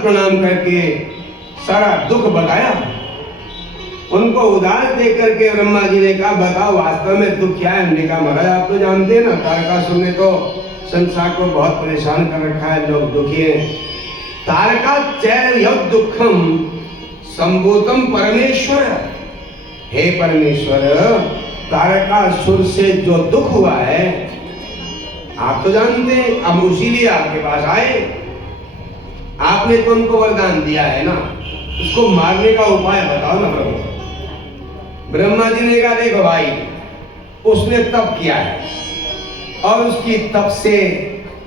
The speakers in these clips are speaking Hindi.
दंडवत प्रणाम करके सारा दुख बताया। उनको उदास देख करके ब्रह्मा जी ने कहा, बताओ वास्तव में दुख क्या है? हमने कहा, महाराज आप तो जानते हैं ना, तारकासुर ने तो संसार को बहुत परेशान कर रखा है, लोग दुखी हैं। तारका चैर यद दुखम संभूतम परमेश्वर। हे परमेश्वर, तारकासुर से जो दुख हुआ है आप तो जानते हैं, अब उसीलिए आपके पास आए। आपने तो उनको वरदान दिया है ना, उसको मारने का उपाय बताओ ना प्रभु। ब्रह्मा जी ने कहा, देखो भाई, उसने तप किया है और उसकी तप से,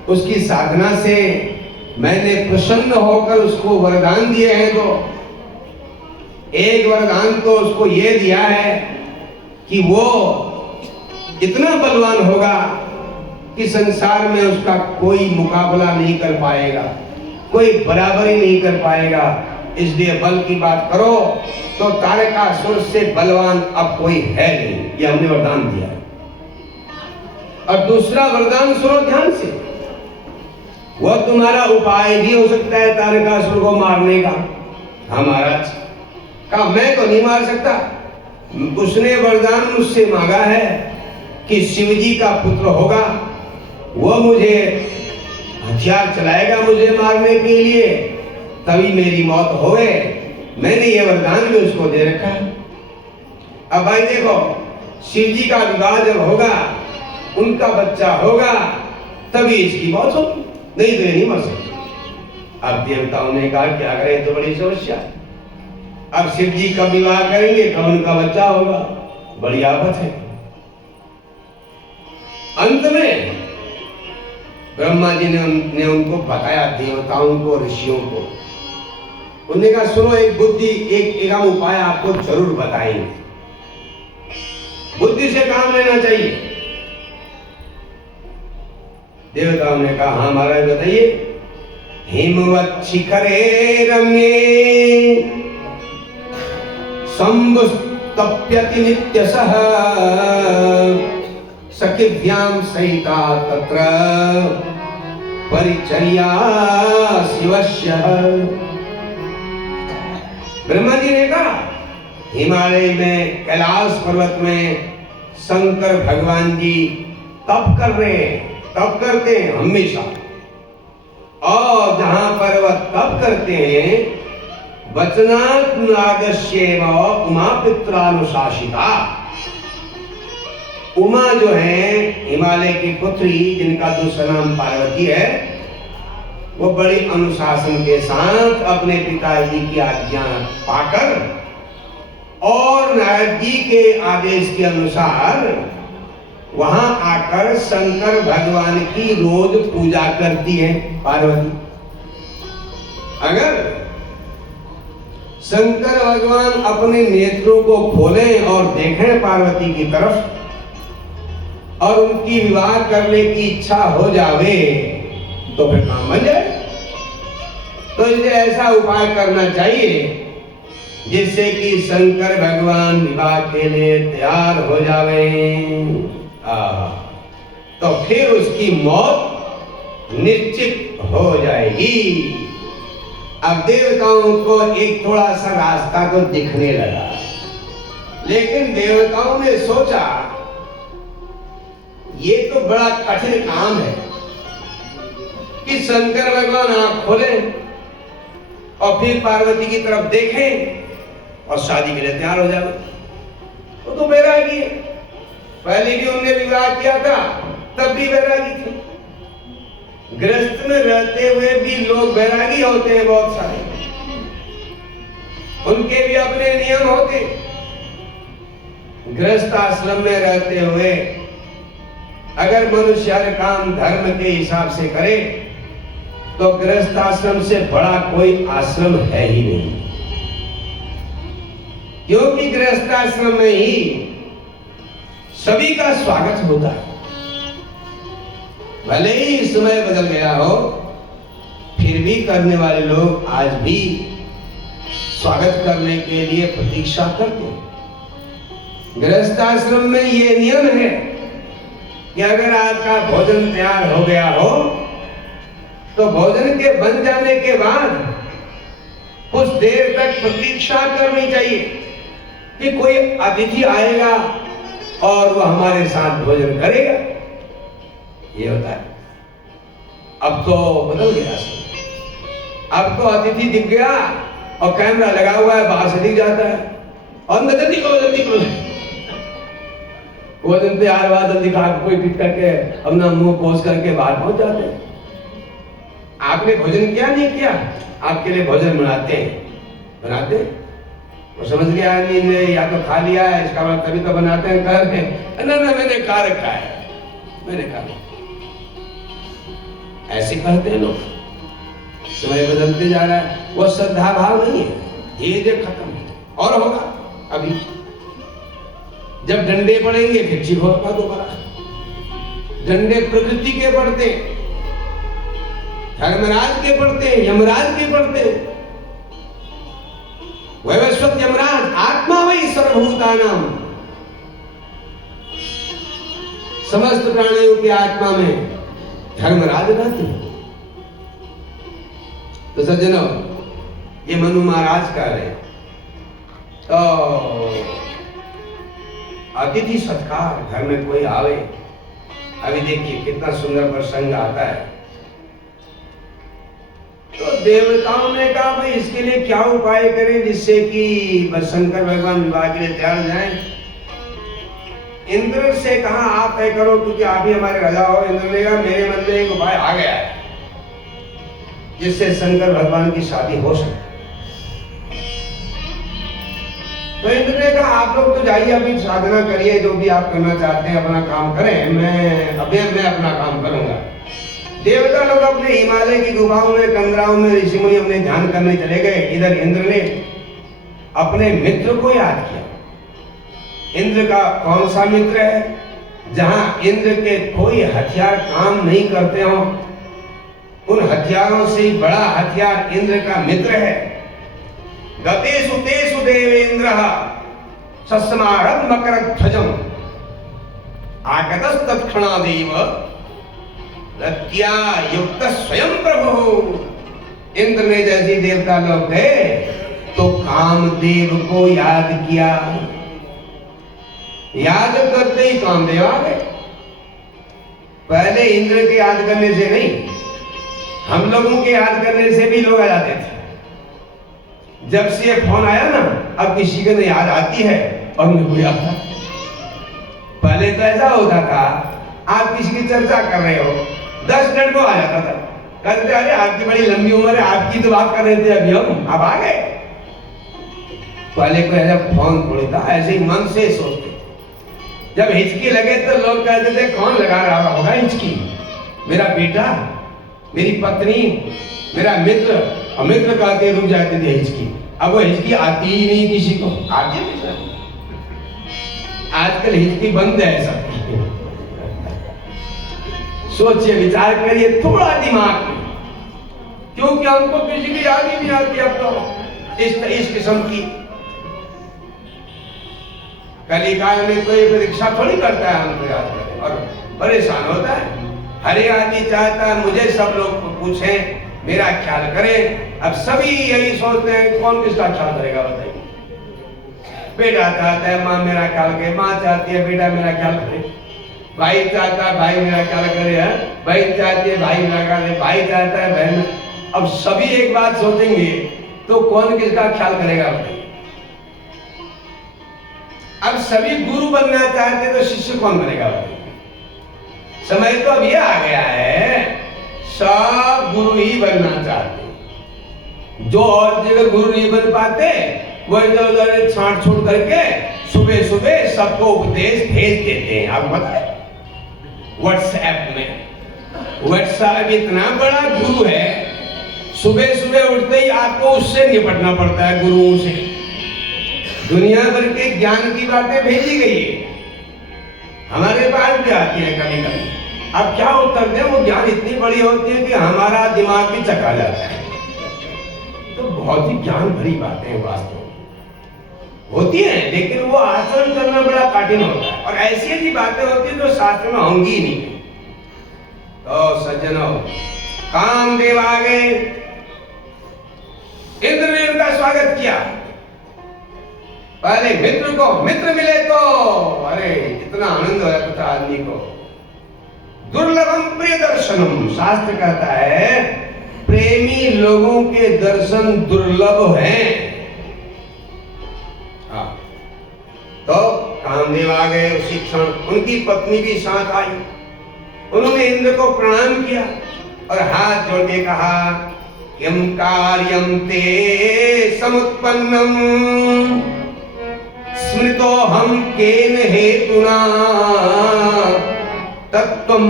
उसकी साधना से मैंने प्रसन्न होकर उसको वरदान दिए हैं। तो एक वरदान तो उसको ये दिया है कि वो इतना बलवान होगा कि संसार में उसका कोई मुकाबला नहीं कर पाएगा, कोई बराबरी नहीं कर पाएगा। इसलिए बल की बात करो तो तारकासुर से बलवान अब कोई है नहीं, ये हमने वरदान दिया है। और दूसरा वरदान सुनो ध्यान से, वह तुम्हारा उपाय भी हो सकता है तारकासुर को मारने का। हाँ महाराज, कहा मैं तो नहीं मार सकता। उसने वरदान मुझसे मांगा है कि शिव जी का पुत्र होगा, वो मुझे हथियार चलाएगा मुझे मारने के लिए, तभी मेरी मौत होवे। मैंने ये वरदान भी उसको दे रखा है। अब भाई देखो, शिव जी का विवाह जब होगा, उनका बच्चा होगा, तभी इसकी मौत होगी, नहीं तो ये नहीं मर सकती। अब देवताओं ने कहा क्या करें, तो बड़ी समस्या। अब शिव जी कब विवाह करेंगे, कब उनका बच्चा होगा, बड़ी आफत है। अंत में ब्रह्मा जी ने उनको बताया, देवताओं को, ऋषियों को। उन्होंने कहा सुनो, एक बुद्धि, एक हम उपाय आपको जरूर बताएंगे, बुद्धि से काम लेना चाहिए। देवताओं ने कहा हाँ महाराज बताइए। हिमवत शिखरे रम्ये शंभुस्तप्यति नित्यशः सखिभ्यां सहिता तत्र परिचर्या शिवस्य। ब्रह्मा जी ने कहा, हिमालय में, कैलाश पर्वत में शंकर भगवान जी तप कर रहे हैं, तप करते हैं हमेशा। और जहां पर वह तप करते हैं, वचनात् नागस्येव उमा पित्रानुशासिता। उमा जो है हिमालय की पुत्री, जिनका दूसरा नाम पार्वती है, वो बड़ी अनुशासन के साथ अपने पिताजी की आज्ञा पाकर और नारद जी के आदेश के अनुसार वहां आकर शंकर भगवान की रोज पूजा करती है पार्वती। अगर शंकर भगवान अपने नेत्रों को खोलें और देखें पार्वती की तरफ और उनकी विवाह करने की इच्छा हो जावे, तो फिर काम बन जाए। तो इसे ऐसा उपाय करना चाहिए जिससे कि शंकर भगवान विवाह के लिए तैयार हो जावे। तो फिर उसकी मौत निश्चित हो जाएगी। अब देवताओं को एक थोड़ा सा रास्ता तो दिखने लगा, लेकिन देवताओं ने सोचा ये तो बड़ा कठिन काम है कि शंकर भगवान आंख खोले और फिर पार्वती की तरफ देखें और शादी के लिए तैयार हो जाए। वो तो बैरागी है, पहले भी उनने विवाह किया था तब भी बैरागी थे। गृहस्थ में रहते हुए भी लोग बैरागी होते हैं बहुत सारे, उनके भी अपने नियम होते। गृहस्थ आश्रम में रहते हुए अगर मनुष्य हर काम धर्म के हिसाब से करे तो गृहस्थ आश्रम से बड़ा कोई आश्रम है ही नहीं, क्योंकि गृहस्थ आश्रम में ही सभी का स्वागत होता है। भले ही समय बदल गया हो, फिर भी करने वाले लोग आज भी स्वागत करने के लिए प्रतीक्षा करते हैं। गृहस्थ आश्रम में ये नियम है कि अगर आपका भोजन तैयार हो गया हो तो भोजन के बन जाने के बाद देर तक प्रतीक्षा करनी चाहिए कि कोई अतिथि आएगा और वो हमारे साथ भोजन करेगा। ये होता है। अब तो बदल गया सब। अब तो अतिथि दिख गया और कैमरा लगा हुआ है, बाहर से दिख जाता है और अंदर जल्दी करो जल्दी करो। वो दिन तैयार हुआ, जल्दी खा कोई पीट करके अपना मुंह पोंछ करके बाहर पहुंच जाते हैं। आपने भोजन किया नहीं किया, आपके लिए भोजन बनाते वो समझ गया नींद या तो खा लिया है, इसका मतलब तभी तो बनाते हैं कर ना मैंने खा रखा है, मैंने खा। ऐसे कहते हैं लोग। समय बदलते जा रहा है, वो श्रद्धा भाव नहीं है, धीरे खत्म और होगा। अभी जब डंडे पड़ेंगे फिर ठीक होगा दोबारा। डंडे प्रकृति के पड़ते, धर्मराज के पड़ते, यमराज के पड़ते। वैवस्वत यमराज आत्मा वही सर्वभूतानां, समस्त प्राणियों की आत्मा में धर्मराज रहते। तो सज्जनों, ये मनु महाराज कह रहे तो अतिथि सत्कार, घर में कोई आवे। अभी देखिए कितना सुंदर प्रसंग आता है। तो देवताओं ने कहा भाई इसके लिए क्या उपाय करें जिससे कि शंकर भगवान विवाह के लिए तैयार हो जाएं। इंद्र से कहा आप तय करो क्योंकि आप ही हमारे राजा हो। इंद्र ने कहा मेरे मन में एक उपाय आ गया है जिससे शंकर भगवान की शादी हो सके। तो इंद्र ने कहा आप लोग तो जाइए, अभी साधना करिए, जो भी आप करना चाहते हैं अपना काम करें, मैं अपना काम करूंगा। देवता लोग अपने हिमालय की गुफाओं में, कंदराओं में ऋषि मुनि अपने ध्यान करने चले गए। इधर इंद्र ने अपने मित्र को याद किया। इंद्र का कौन सा मित्र है? जहां इंद्र के कोई हथियार काम नहीं करते हो, उन हथियारों से बड़ा हथियार इंद्र का मित्र है। गतेषु तेषु देवेन्द्रः सस्मारं मकरध्वजम् आगतस्तत्क्षणादेव रत्या युक्त स्वयं प्रभु। इंद्र ने जैसे देवता लोग गए तो कामदेव को याद किया। याद करते ही कामदेव आ गए। पहले इंद्र के याद करने से नहीं, हम लोगों के याद करने से भी लोग आ जाते थे। जब से ये फोन आया ना, अब किसी को नहीं याद आती है और मुझे याद था। पहले तो ऐसा होता था, आप किसी की चर्चा कर रहे हो, 10 मिनट में आ जाता था। कहते अरे आपकी बड़ी लंबी उम्र है, आपकी तो बात कर रहे थे अभी हम, अब आ गए। पहले कोई ऐसा फोन थोड़ी था, ऐसे ही मन से सोचते। जब हिचकी लगे तो लोग कहते थे कौन लगा रहा होगा हिचकी? मेरा बेटा, मेरी पत्नी, मेरा मित्र। और मित्र कहते रुक जाते थे हिचकी। अब वो हिचकी आती ही नहीं किसी को। आती है आजकल हिचकी बंद है सब। सोचिए, विचार करिए थोड़ा दिमाग में, क्योंकि हमको किसी की याद ही नहीं आती अब तो इस किस्म की। कलिकाल में कोई परीक्षा थोड़ी करता है हमको याद करें और परेशान होता है। हर एक आदमी चाहता है मुझे सब लोग पूछें, मेरा ख्याल करें। अब सभी यही सोचते हैं कौन किसका ख्याल करेगा बताइए। बेटा चाहता है माँ मेरा ख्याल करे, माँ चाहती है बेटा मेरा ख्याल करे, भाई चाहता है भाई मेरा ख्याल करे, बहन चाहती है भाई मेरा ख्याल करे, भाई चाहता है बहन। अब सभी एक बात सोचेंगे तो कौन किसका ख्याल करेगा बताइए। अब सभी गुरु बनना चाहते तो शिष्य कौन बनेगा बताइए। समय तो अब ये आ गया है, सब गुरु ही बनना चाहते। जो और जगह गुरु नहीं बन पाते वो इधर उधर छांट छूट करके सुबह सुबह सबको उपदेश भेज देते हैं। आप बताएं, व्हाट्सएप में। व्हाट्सएप इतना बड़ा गुरु है, सुबह सुबह उठते ही आपको उससे निपटना पड़ता है, गुरुओं से। दुनिया भर के ज्ञान की बातें भेजी गई है, हमारे पास भी आती है कभी कभी। अब क्या उत्तर दें, वो ज्ञान इतनी बड़ी होती है कि हमारा दिमाग भी चकरा जाता है। तो बहुत ही ज्ञान भरी बातें वास्तव होती हैं, लेकिन वो आचरण करना बड़ा कठिन होता है। और ऐसी ऐसी बातें होती है जो शास्त्र में होंगी ही नहीं। तो सज्जनों, कामदेव आ गए, इंद्र ने उनका स्वागत किया। पहले मित्र को मित्र मिले तो अरे इतना आनंद हो जाता था आदमी को। दुर्लभम प्रिय दर्शनम, शास्त्र कहता है प्रेमी लोगों के दर्शन दुर्लभ हैं। तो कामदेव आ गए उसी क्षण, उनकी पत्नी भी साथ आई। उन्होंने इंद्र को प्रणाम किया और हाथ जोड़ के कहा किम कार्यम ते समुत्पन्नम स्मृतो हम केन हेतुना तत्त्वं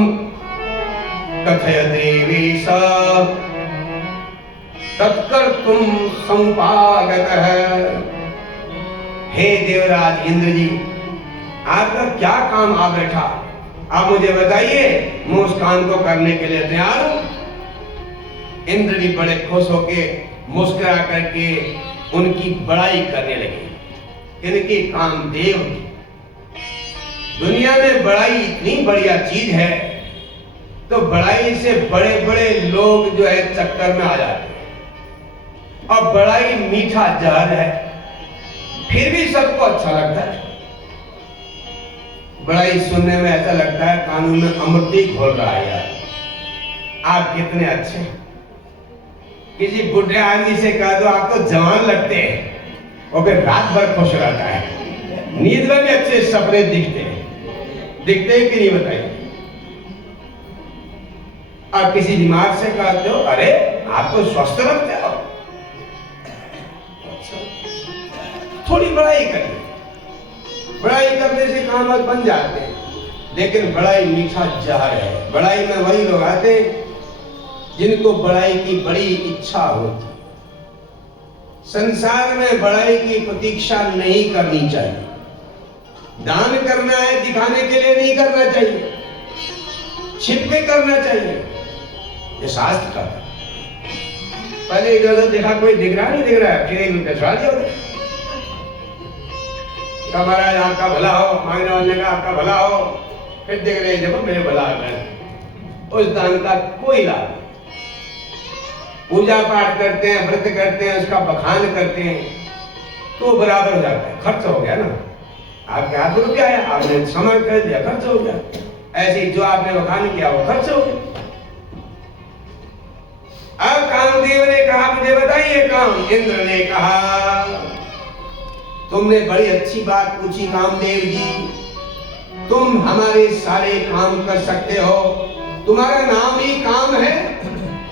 कथय देवेश तत्कर्तुम समुपागतः। हे देवराज इंद्र जी, आपका क्या काम आ बैठा, आप मुझे बताइए, मैं उस काम को करने के लिए तैयार हूं। इंद्र जी बड़े खुश होके मुस्कुरा करके उनकी बड़ाई करने लगे। इनके कामदेव की दुनिया में बड़ाई इतनी बढ़िया चीज है, तो बड़ाई से बड़े बड़े लोग जो है चक्कर में आ जाते हैं। और बड़ाई मीठा जहर है, फिर भी सबको अच्छा लगता है। बड़ाई सुनने में ऐसा लगता है कानून में अमृत ही घोल रहा है। यार आप कितने अच्छे। किसी बुढ़े आदमी से कह दो आप तो जवान लगते हैं, और फिर रात भर खुश रहता है, नींद में भी अच्छे सपने दिखते हैं। दिखते हैं कि नहीं बताइए। आप किसी बीमार से कहते हो अरे आप तो स्वस्थ लगते हो, थोड़ी बड़ाई करिए। बड़ाई करने से काम बन जाते हैं, लेकिन बड़ाई मीठा जहर है। बड़ाई में वही लोग आते जिनको बड़ाई की बड़ी इच्छा होती। संसार में बड़ाई की प्रतीक्षा नहीं करनी चाहिए। दान करना है दिखाने के लिए नहीं करना चाहिए, छिप के करना चाहिए। ये शास्त्र का था। पहले इधर उधर देखा, कोई दिख रहा नहीं दिख रहा है, फिर एक रुपया चढ़ा दिया। महाराज आपका भला हो, मांगने वाले का आपका भला हो, फिर देख रहे देखो मेरे भला है। उस दान का कोई लाभ नहीं। पूजा पाठ करते हैं, व्रत करते हैं, उसका बखान करते हैं तो बराबर हो जाता है, खर्च हो गया ना। आपके हाथ में रुपया आया, आपने समय कर दिया, खर्च हो गया। ऐसे जो आपने बखान किया वो खर्च हो गया। अब कामदेव ने कहा मुझे बताइए काम। इंद्र ने कहा तुमने बड़ी अच्छी बात पूछी कामदेव जी, तुम हमारे सारे काम कर सकते हो। तुम्हारा नाम ही काम है,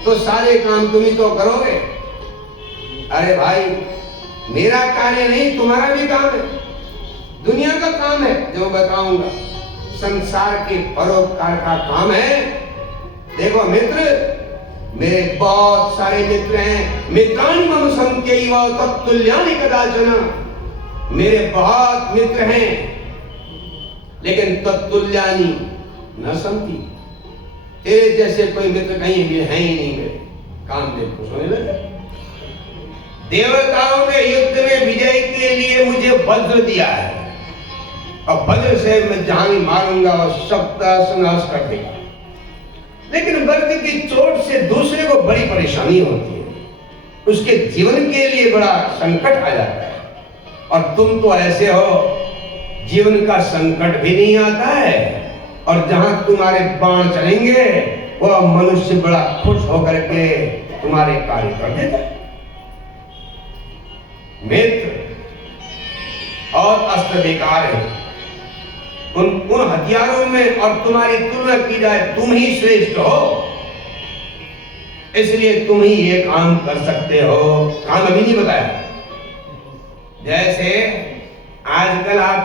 तो सारे काम तुम ही तो करोगे। अरे भाई मेरा कार्य नहीं, तुम्हारा भी काम है, दुनिया का काम है जो बताऊंगा। संसार के परोपकार का काम है। देखो मित्र, मेरे बहुत सारे मित्र हैं। मित्राणि मम संत्यैव तत्तुल्यानि कदाचन। मेरे बहुत मित्र हैं, लेकिन तत्तुल्यानि न संति। तेरे जैसे कोई मित्र कहीं भी है ही नहीं। मेरे कामदेव खुश होने लगे। देवताओं ने युद्ध में विजय के लिए मुझे वज्र दिया है, और वज्र से मैं जहां भी मारूंगा और सबका संघर्ष कर देगा। लेकिन वज्र की चोट से दूसरे को बड़ी परेशानी होती है, उसके जीवन के लिए बड़ा संकट आ जाता है। और तुम तो ऐसे हो, जीवन का संकट भी नहीं आता है, और जहां तुम्हारे बाण चलेंगे वह मनुष्य बड़ा खुश होकर के तुम्हारे कार्य कर देता है। मित्र और अस्त्र बेकार है। उन हथियारों में और तुम्हारी तुलना की जाए, तुम ही श्रेष्ठ हो, इसलिए तुम ही ये काम कर सकते हो। काम अभी नहीं बताया। जैसे आजकल आप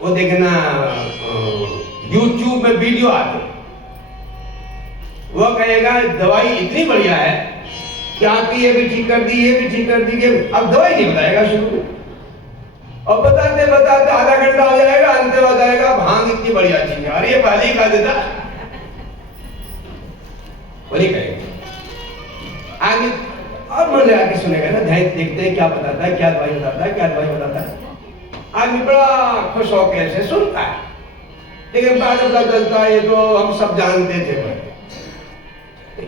वो देखना YouTube में वीडियो आते, वो कहेगा दवाई इतनी बढ़िया है कि आपकी ये भी ठीक कर दी, ये भी ठीक कर दी। अब दवाई नहीं बताएगा शुरू, और बताते बताते आधा घंटा हो जाएगा, अंत में बताएगा भांग इतनी बढ़िया चीज है। अरे ये पहले ही कह देता, वही कहेगा आगे। अब मन लगा के सुनेगा ना, ध्यान देखते हैं क्या बताता है, क्या दवाई बताता है, क्या दवाई बताता है। आदमी बड़ा खुश होकर ऐसे सुनता है, लेकिन बाद में पता चलता है ये तो हम सब जानते थे।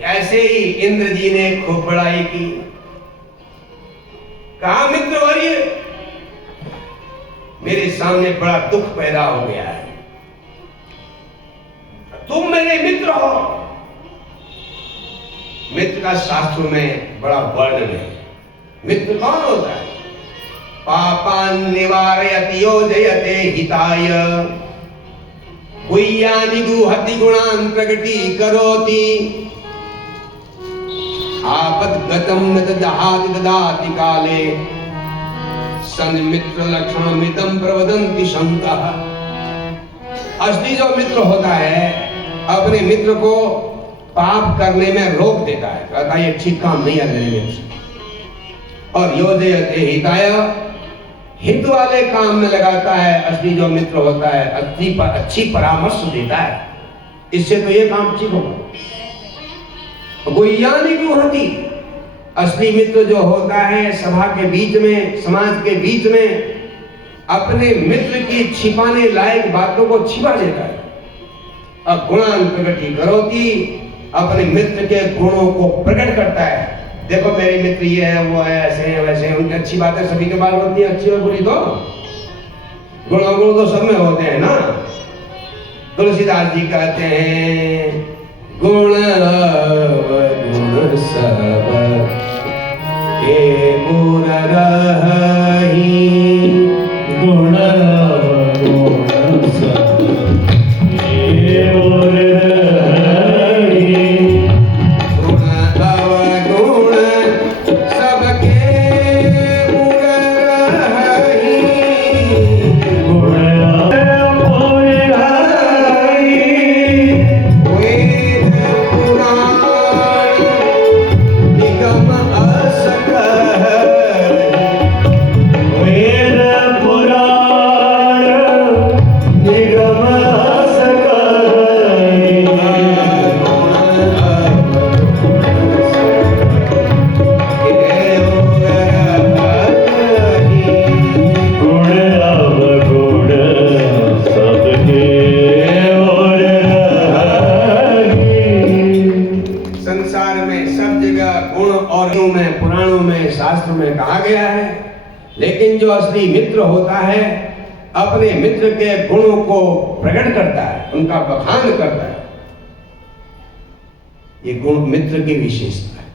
ऐसे ही इंद्र जी ने खूब बड़ाई की। कहा मित्रवर्य, मेरे सामने बड़ा दुख पैदा हो गया है, तुम मेरे मित्र हो। मित्र का शास्त्रों में बड़ा वर्णन है। मित्र कौन होता है? पापान निवारयति योजयते हिताय, गुह्यानि गुहति गुणान् प्रकटीकरोति, आपद्गतं न ददाति ददाति काले, सन्मित्र लक्षणमिदं प्रवदन्ति सन्तः। असली जो मित्र होता है अपने मित्र को पाप करने में रोक देता है, कहता है ये ठीक काम नहीं है मेरे मित्र, और योजयते हिताय, हित वाले काम में लगाता है। असली जो मित्र होता है अच्छी परामर्श देता है, इससे तो ये काम ठीक होगा। गुह्यानि गुहति, असली मित्र जो होता है सभा के बीच में, समाज के बीच में अपने मित्र की छिपाने लायक बातों को छिपा देता है। अब गुणान प्रकटीकरोति, अपने मित्र के गुणों को प्रकट करता है। देखो मेरे मित्र ये है, वो है, ऐसे हैं वैसे हैं। उनकी अच्छी बातें सभी के पास होती है, अच्छी और बुरी तो गुण अवगुण तो सब में होते हैं ना। तुलसीदास जी कहते हैं गुण अवगुण सब के गुण रही, गुण अवगुण सब के गुण रही, गुण अवगुण सबके गुण रही, गुण अवगुण रही। वेद पुराण निगम असकल, वेद पुराण निगम असकल, गुण अवगुण सबके गुण रही। संसार में सब जगह गुण और में, पुराणों में, शास्त्र में कहा गया है, लेकिन जो असली मित्र होता है अपने मित्र के गुणों को प्रकट करता है, उनका बखान करता है। ये गुण मित्र की विशेषता है।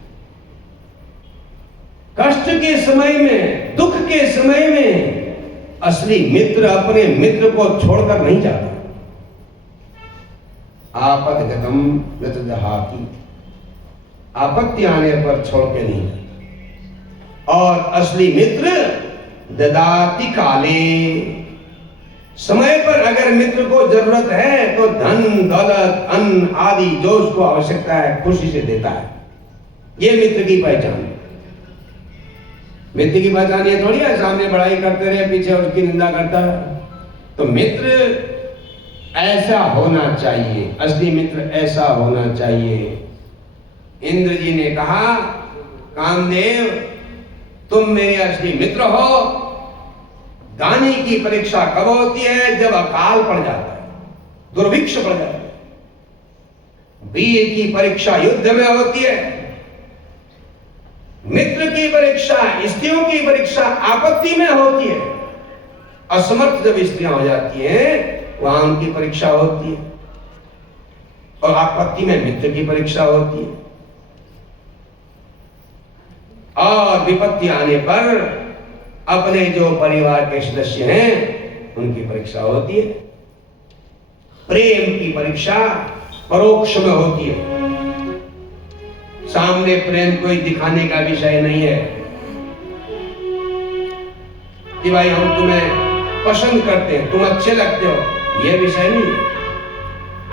कष्ट के समय में, दुख के समय में असली मित्र अपने मित्र को छोड़कर नहीं जाता। आपद्गतं न ददाति, आपत्ति आने पर छोड़ के नहीं जाता। और असली मित्र ददाति काले, समय पर अगर मित्र को जरूरत है तो धन दौलत अन्न आदि जो उसको आवश्यकता है खुशी से देता है। ये मित्र की पहचान है। मित्र की पहचान ये थोड़ी है सामने बड़ाई करते रहे, पीछे उसकी निंदा करता है। तो मित्र ऐसा होना चाहिए, असली मित्र ऐसा होना चाहिए। इंद्र जी ने कहा कामदेव तुम मेरे असली मित्र हो। दानी की परीक्षा कब होती है? जब अकाल पड़ जाता है, दुर्भिक्ष पड़ जाता है। वीर की परीक्षा युद्ध में होती है, मित्र की परीक्षा, स्त्रियों की परीक्षा आपत्ति में होती है। असमर्थ जब स्त्रियां हो जाती हैं वहां उनकी परीक्षा होती है, और आपत्ति में मित्र की परीक्षा होती है। और विपत्ति आने पर अपने जो परिवार के सदस्य हैं उनकी परीक्षा होती है। प्रेम की परीक्षा परोक्ष में होती है, सामने प्रेम कोई दिखाने का विषय नहीं है कि भाई हम तुम्हें पसंद करते हैं, तुम अच्छे लगते हो, यह विषय नहीं है।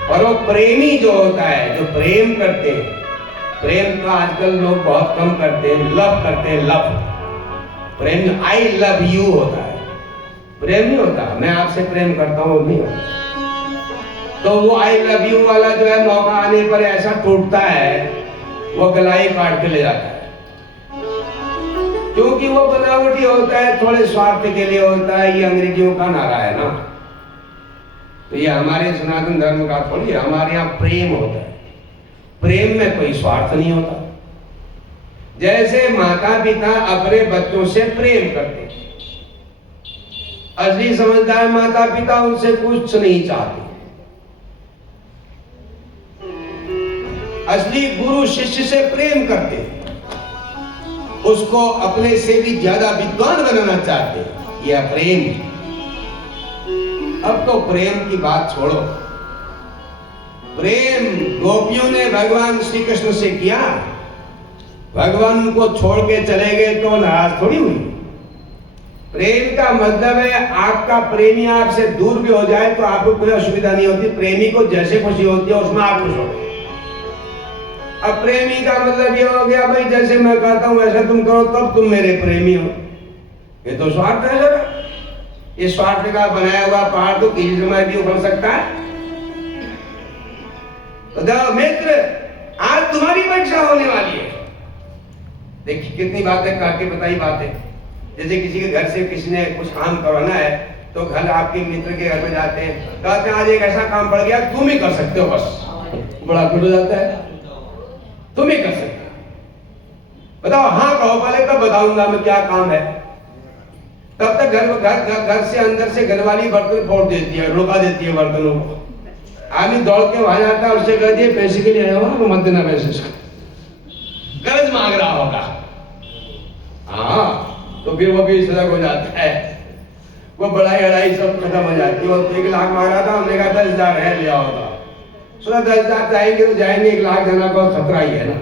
पर वो प्रेमी जो होता है, जो प्रेम करते हैं, प्रेम तो आजकल लोग बहुत कम करते हैं, लव करते हैं। लव प्रेम जो आई लव यू होता है, प्रेम नहीं होता मैं आपसे प्रेम करता हूं, नहीं होता। तो वो आई लव यू वाला जो है मौका आने पर ऐसा टूटता है, वो गलाई काट के ले जाता है, क्योंकि वो बनावटी होता है, थोड़े स्वार्थ के लिए होता है। ये अंग्रेजियों का नारा है ना, तो ये हमारे सनातन धर्म का थोड़ी है। हमारे यहाँ प्रेम होता है, प्रेम में कोई स्वार्थ नहीं होता। जैसे माता पिता अपने बच्चों से प्रेम करते, असली समझदार माता पिता उनसे कुछ नहीं चाहते। असली गुरु शिष्य से प्रेम करते, उसको अपने से भी ज्यादा विद्वान बनाना चाहते। यह प्रेम। अब तो प्रेम की बात छोड़ो। प्रेम गोपियों ने भगवान श्री कृष्ण से किया, भगवान को छोड़ के चले गए तो नाराज थोड़ी हुई। प्रेम का मतलब है आपका प्रेमी आपसे दूर भी हो जाए तो आपको कोई असुविधा नहीं होती। प्रेमी को जैसे खुशी होती है उसमें आप खुश होते। अब प्रेमी का मतलब ये हो गया भाई जैसे मैं कहता हूं वैसे तुम करो तब तुम मेरे प्रेमी हो। ये तो स्वार्थ है जरा। ये स्वार्थ का बनाया हुआ पहाड़ तो किसी समय भी उखड़ सकता है। तो मित्र आज तुम्हारी परीक्षा होने वाली है। देखिए कितनी बातें काट के बताई बातें। जैसे किसी के घर से किसी ने कुछ काम करवाना है तो घर आपके मित्र के घर में जाते हैं, कहते हैं आज एक ऐसा काम पड़ गया तुम ही कर सकते हो, बस बड़ा खुश हो जाता है, तुम ही कर सकते हो, बताओ हाँ कहो पहले तब बताऊंगा मैं क्या काम है। तब तक घर से अंदर से घरवाली बर्तन फोड़ देती है, रुका देती है बर्तनों को। आदमी दौड़ के वहां जाता है, उससे कह दिए पैसे के लिए आया हुआ वो मत देना पैसे, कर्ज मांग रहा होगा। हाँ तो फिर वो भी सजग हो जाता है, वो बड़ाई अड़ाई सब खत्म हो जाती है। वो 1 लाख मांग रहा था, हमने कहा 10,000 है लिया होगा। सुना 10,000 जाएंगे तो जाएंगे, 1 लाख देना का खतरा ही है ना।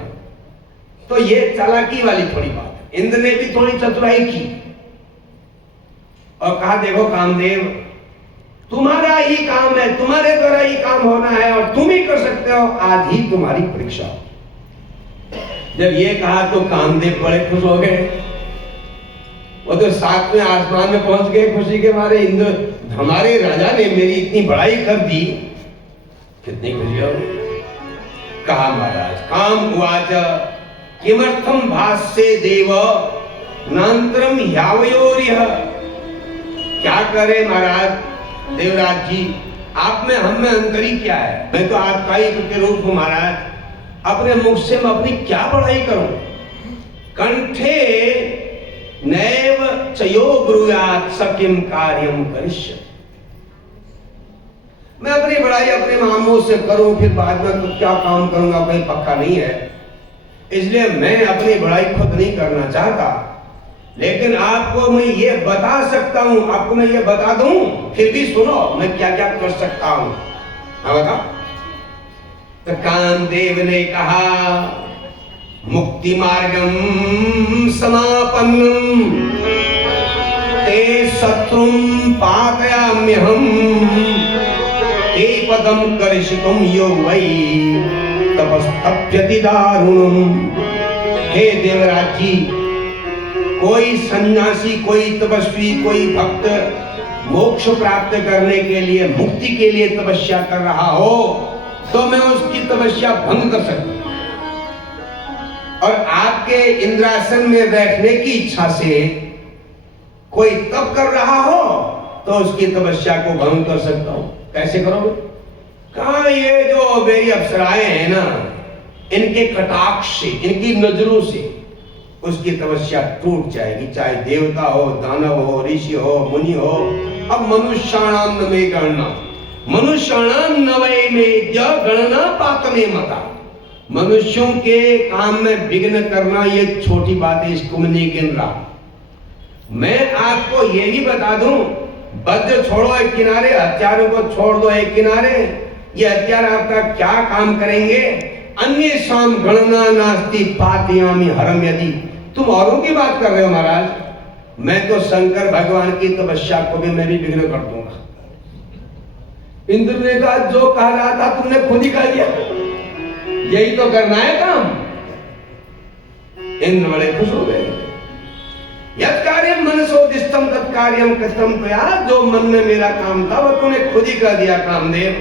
तो ये चालाकी वाली थोड़ी बात है। इंद्र ने भी थोड़ी चतुराई की और कहा देखो कामदेव तुम्हारा ही काम है, तुम्हारे द्वारा ही काम होना है और तुम ही कर सकते हो, आज ही तुम्हारी परीक्षा। जब ये कहा तो कामदेव बड़े खुश हो गए। वो तो 7वें आसमान में पहुंच गए खुशी के मारे। इंद्र हमारे राजा ने मेरी इतनी बड़ाई कर दी, कितनी खुशी हो। कहा महाराज काम उवाच किमर्थम भाष्ये देव नान्तरम ह्यावयोरिह। क्या करे महाराज देवराज जी, आप में हम में अंतर ही क्या है। मैं तो आपका ही प्रतिरूप हूं महाराज, अपने मुख से मैं अपनी क्या बड़ाई करूं। कंठे नैव चयो ब्रूयात् सकिम कार्यम करिष्यति। मैं अपनी बड़ाई अपने मामों से करूं फिर बाद में तो क्या काम करूंगा कोई पक्का नहीं है। इसलिए मैं अपनी बड़ाई खुद नहीं करना चाहता, लेकिन आपको मैं ये बता सकता हूं, आपको मैं ये बता दूं, फिर भी सुनो मैं क्या क्या कर सकता हूं। हाँ बताओ। तो कामदेव ने कहा मुक्ति मार्गम समापन्नम ते शत्रुम पातयाम्यहम ते पदम करिष्यतुम यो वै तपस्तप्यति दारुणम। हे देवराज जी, कोई सन्यासी, कोई तपस्वी, कोई भक्त मोक्ष प्राप्त करने के लिए, मुक्ति के लिए तपस्या कर रहा हो तो मैं उसकी तपस्या भंग कर सकता हूं। और आपके इंद्रासन में बैठने की इच्छा से कोई तप कर रहा हो तो उसकी तपस्या को भंग कर सकता हूं। कैसे करोगे? कहा ये जो मेरी अप्सराएं हैं ना, इनके कटाक्ष से, इनकी नजरों से उसकी तपस्या टूट जाएगी। चाहे देवता हो, दानव हो, ऋषि हो, मुनि हो। अब मनुष्याणाम न मे गणना, मनुष्याणाम न वै मेद्य गणना पातमे मता। मनुष्यों के काम में विघ्न करना ये छोटी बात है, इसको मैं नहीं गिन रहा। मैं आपको ये भी बता दूं, वज्र छोड़ो एक किनारे, हथियारों को छोड़ दो एक किनारे। ये हथियार आपका क्या काम करेंगे? अन्य शाम गणना नास्ति पातयामि हरम यदि। तुम औरों की बात कर रहे हो महाराज, मैं तो शंकर भगवान की तपस्या को भी मैं भी विघ्न कर दूंगा। इंद्र ने कहा जो कह रहा था तुमने खुद ही कह दिया, यही तो करना है काम। इंद्र बड़े खुश हो गए। यत् कार्यम मनसोदिष्टम तत् कार्यम कृतम त्वया। जो मन में मेरा काम था वो तूने खुद ही कर दिया कामदेव।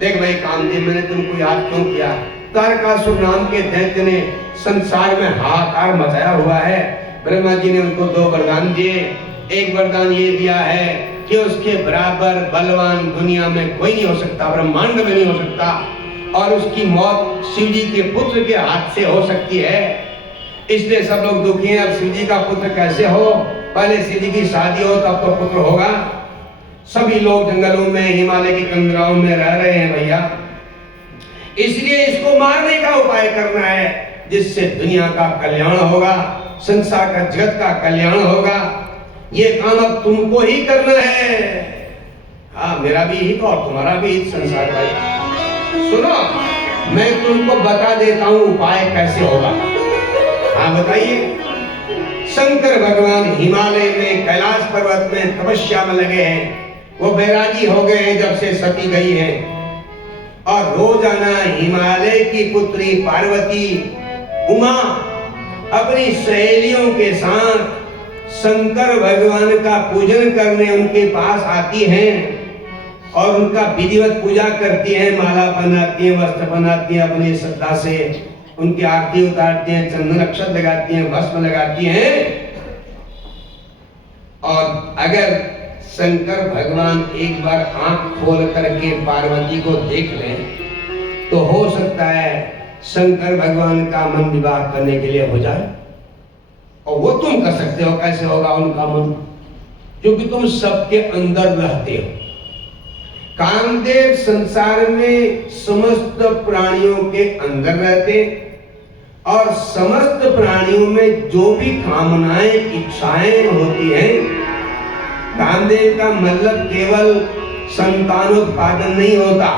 देख भाई कामदेव, मैंने तुमको याद क्यों किया? तारकासुर नाम के दैत्य ने संसार में हाहाकार मचाया हुआ है। ब्रह्मा जी ने उनको 2 वरदान दिए। एक वरदान ये दिया है कि उसके बराबर बलवान दुनिया में कोई नहीं हो सकता, ब्रह्मांड में नहीं हो सकता, और उसकी मौत शिव जी के पुत्र के हाथ से हो सकती है। इसलिए सब लोग दुखी हैं। अब शिव जी का पुत्र कैसे हो? पहले शिव जी की शादी हो तब तो पुत्र होगा। सभी लोग जंगलों में, हिमालय की कंदराओं में रह रहे हैं भैया, इसलिए इसको मारने का उपाय करना है, जिससे दुनिया का कल्याण होगा, संसार का, जगत का कल्याण होगा। ये काम अब तुमको ही करना है। हाँ, मेरा भी हित और तुम्हारा भी हित संसार भाई। सुनो, मैं तुमको बता देता हूं उपाय कैसे होगा। हाँ बताइए। शंकर भगवान हिमालय में, कैलाश पर्वत में तपस्या में लगे हैं। वो बैरागी हो गए हैं जब से सती गई है, और रोजाना हिमालय की पुत्री पार्वती, उमा अपनी सहेलियों के साथ शंकर भगवान का पूजन करने उनके पास आती हैं और उनका विधिवत पूजा करती हैं, माला बनाती हैं, वस्त्र बनाती हैं, अपनी श्रद्धा से उनकी आरती उतारती हैं, चंदन अक्षत लगाती हैं, भस्म लगाती हैं। और अगर शंकर भगवान एक बार आंख खोल करके पार्वती को देख लें तो हो सकता है शंकर भगवान का मन विवाह करने के लिए हो जाए। और वो तुम कर सकते हो। कैसे होगा उनका मन? क्योंकि तुम सबके अंदर रहते हो। कामदेव संसार में समस्त प्राणियों के अंदर रहते, और समस्त प्राणियों में जो भी कामनाएं, इच्छाएं होती हैं, कामदेव का मतलब केवल संतानोत्पादन नहीं होता।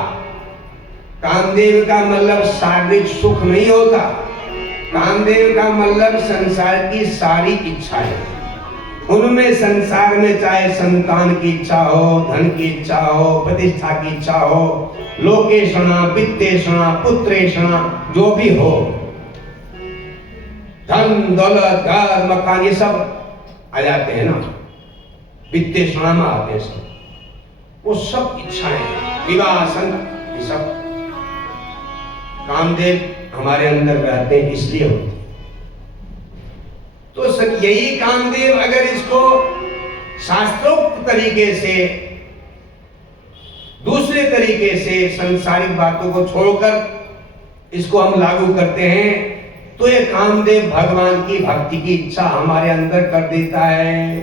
कामदेव का मतलब शारीरिक सुख नहीं होता। कामदेव का मतलब संसार की सारी इच्छाएं, उनमें संसार में चाहे संतान की इच्छा हो, धन की इच्छा हो, प्रतिष्ठा की इच्छा हो, लोकेशना, वित्तेषणा, पुत्रेषणा, जो भी हो, धन दौलत घर मकान ये सब आ जाते हैं ना, वित्तेषणा में आते हैं सब। वो सब इच्छाएं, विवाह, संग, ये सब कामदेव हमारे अंदर रहते हैं, इसलिए होते। तो सब यही कामदेव अगर इसको शास्त्रोक्त तरीके से, दूसरे तरीके से, सांसारिक बातों को छोड़कर इसको हम लागू करते हैं, तो ये कामदेव भगवान की भक्ति की इच्छा हमारे अंदर कर देता है।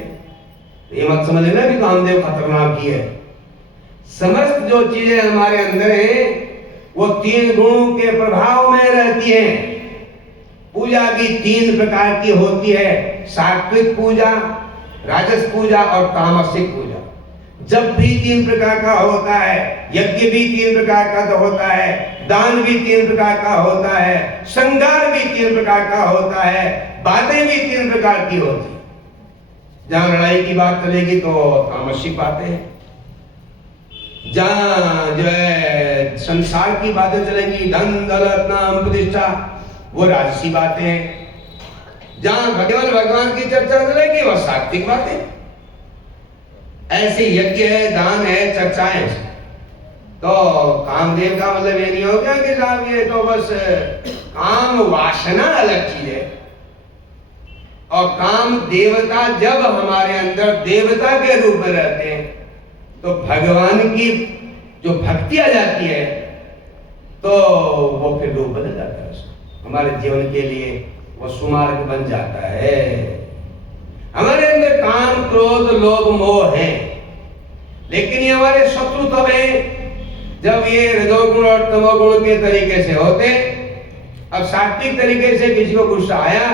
ये मत समझ लेना कि कामदेव खतरनाक ही है। समस्त जो चीजें हमारे अंदर हैं वो तीन गुणों के प्रभाव में रहती हैं। पूजा भी तीन प्रकार की होती है, सात्विक पूजा, राजस पूजा और तामसिक पूजा। जब भी तीन प्रकार का होता है, यज्ञ भी तीन प्रकार का तो होता है, दान भी तीन प्रकार का होता है, श्रृंगार भी तीन प्रकार का होता है, बातें भी तीन प्रकार की होती है। जहां लड़ाई की बात चलेगी तो तामसिक बातें हैं, जहां जो है संसार की बातें चलेंगी, धन दौलत नाम प्रतिष्ठा, वो राजसी बातें हैं। जहां भगवान की चर्चा चलेगी वो सात्विक बातें। ऐसे यज्ञ है, दान है, चर्चाएं। तो कामदेव का मतलब ये नहीं हो गया कि साहब ये तो बस काम वासना अलग चीज है। और काम देवता जब हमारे अंदर देवता के रूप में रहते हैं तो भगवान की जो भक्ति आ जाती है तो वो फिर रूप बदल जाता है उसका। हमारे जीवन के लिए वो सुमार्ग बन जाता है। हमारे अंदर काम, क्रोध, लोभ, मोह है, लेकिन ये हमारे शत्रु तब है जब ये रजोगुण और तमोगुण के तरीके से होते। अब सात्विक तरीके से किसी को गुस्सा आया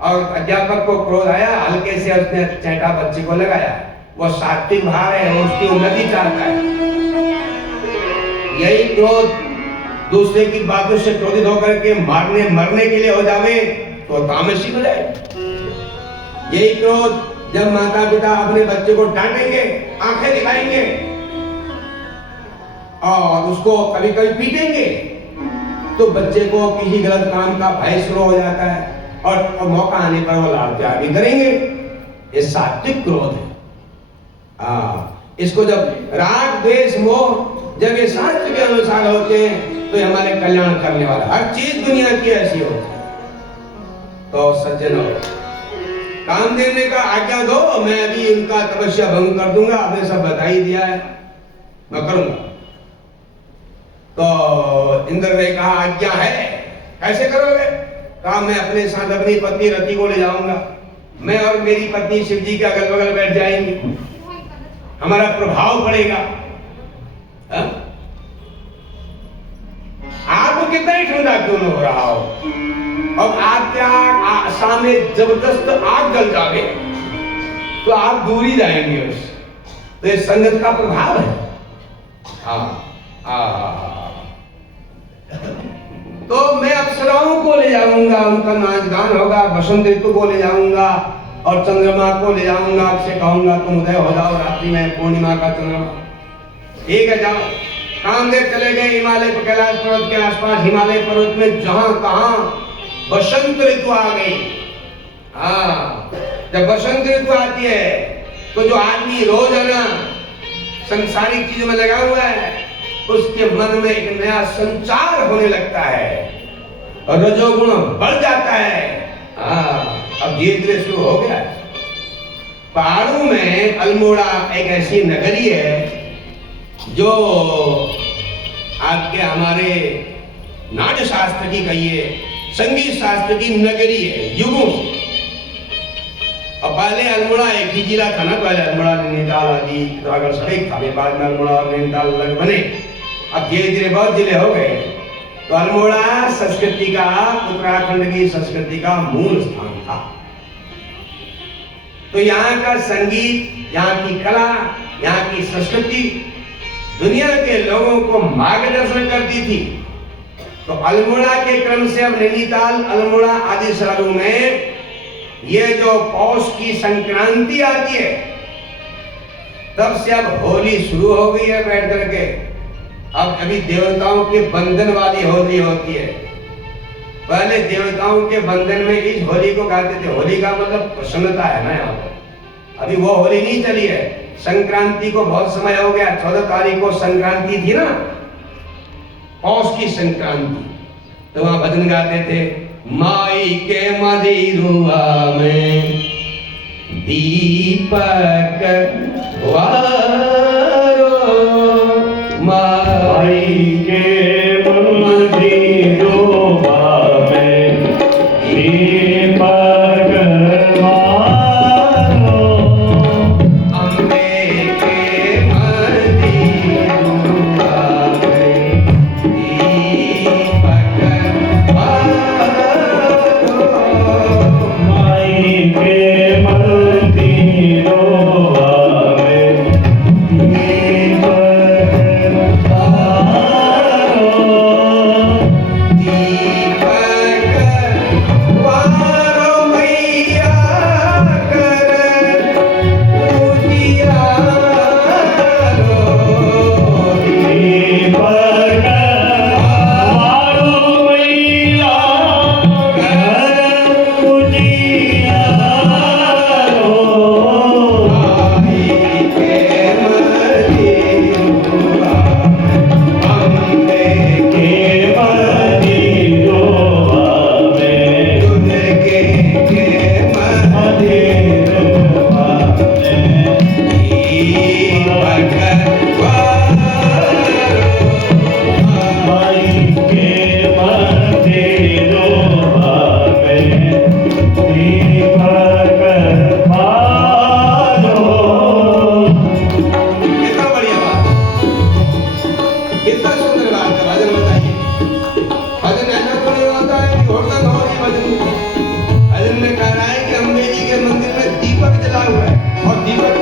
और अध्यापक को क्रोध आया, हल्के से उसने चैटा बच्चे को लगाया, वो सात्विक भाव है, वो उसकी उन्नति चाहता है। यही क्रोध दूसरे की बातों से क्रोधित होकर के मारने मरने के लिए हो जावे तो तामसिक हो जाए। यही क्रोध जब माता पिता अपने बच्चे को डांटेंगे, आंखें दिखाएंगे और उसको कभी कभी पीटेंगे तो बच्चे को किसी गलत काम का भय शुरू हो जाता है और मौका आने पर वो लाड़ प्यार भी करेंगे। ये सात्विक क्रोध है। इसको जब राग, द्वेष, मोह जब ये शास्त्र के अनुसार होते हैं तो ये हमारे कल्याण करने वाला, हर चीज दुनिया की ऐसी होती है। तो सज्जनों, कामदेव ने कहा आज्ञा दो, मैं अभी इनका तपस्या भंग कर दूंगा। आपने सब बता ही दिया है, मैं करूंगा। तो इंद्र ने कहा आज्ञा है, कैसे करोगे? कहा मैं अपने साथ अपनी पत्नी रति को ले जाऊंगा, मैं और मेरी पत्नी शिव जी के अगल बगल बैठ जाएंगे, हमारा प्रभाव पड़ेगा। हा? आपको कितना ही ठंडा क्यों न हो रहा हो, और आपके सामने जबरदस्त आग जल जावे तो आप दूर ही जाएंगे उससे। तो ये संगत का प्रभाव है। तो मैं अप्सराओं को ले जाऊंगा, उनका नाच गान होगा, बसंत ऋतु को ले जाऊंगा और चंद्रमा को ले जाऊंगा, आपसे कहूंगा तुम उदय हो जाओ रात्रि में, पूर्णिमा का चंद्रमा। ठीक है, जाओ। कामदेव चले गए हिमालय पर, कैलाश पर्वत के आसपास हिमालय पर्वत में, जहां कहां बसंत ऋतु आ गई। जब बसंत ऋतु आती है तो जो आदमी रोज है ना संसारिक चीजों में लगा हुआ है, उसके मन में एक नया संचार होने लगता है और रजोगुण बढ़ जाता है। अब धीरे धीरे शुरू हो गया। पहाड़ों में अल्मोड़ा एक ऐसी नगरी है जो आपके हमारे नाट्य शास्त्र की कहिए, संगीत शास्त्र की नगरी है युगों से। और पहले अल्मोड़ा एक ही जिला था ना, पहले अल्मोड़ा नैनीताल आदि चित्तौड़गढ़ सब एक था, बाद में अल्मोड़ा और नैनीताल अलग बने। अब धीरे धीरे बहुत जिले हो गए। तो अल्मोड़ा संस्कृति का, उत्तराखंड की संस्कृति का मूल स्थान था। तो यहाँ का संगीत, यहाँ की कला, यहाँ की संस्कृति दुनिया के लोगों को मार्गदर्शन करती थी। तो अल्मोड़ा के क्रम से अब नैनीताल, अल्मोड़ा आदि शहरों में ये जो पौष की संक्रांति आती है, तब से अब होली शुरू हो गई है बैठ करके। अब अभी देवताओं के बंधन वाली होली होती है। पहले देवताओं के बंधन में इस होली को गाते थे। होली का मतलब प्रसन्नता है ना यहाँ पर। अभी वो होली नहीं चली है। संक्रांति को बहुत समय हो गया। 14 तारीख को संक्रांति थी ना, पौष की संक्रांति। तो वहां भजन गाते थे, माई के मदिरुआ में दीपक वारो, माई के मदिरुआ में दीपक वारो, अम्बे के मदिरुआ में दीपक भजन में कह रहा है कि अम्बे जी के मंदिर में दीपक जला हुआ है और दीपक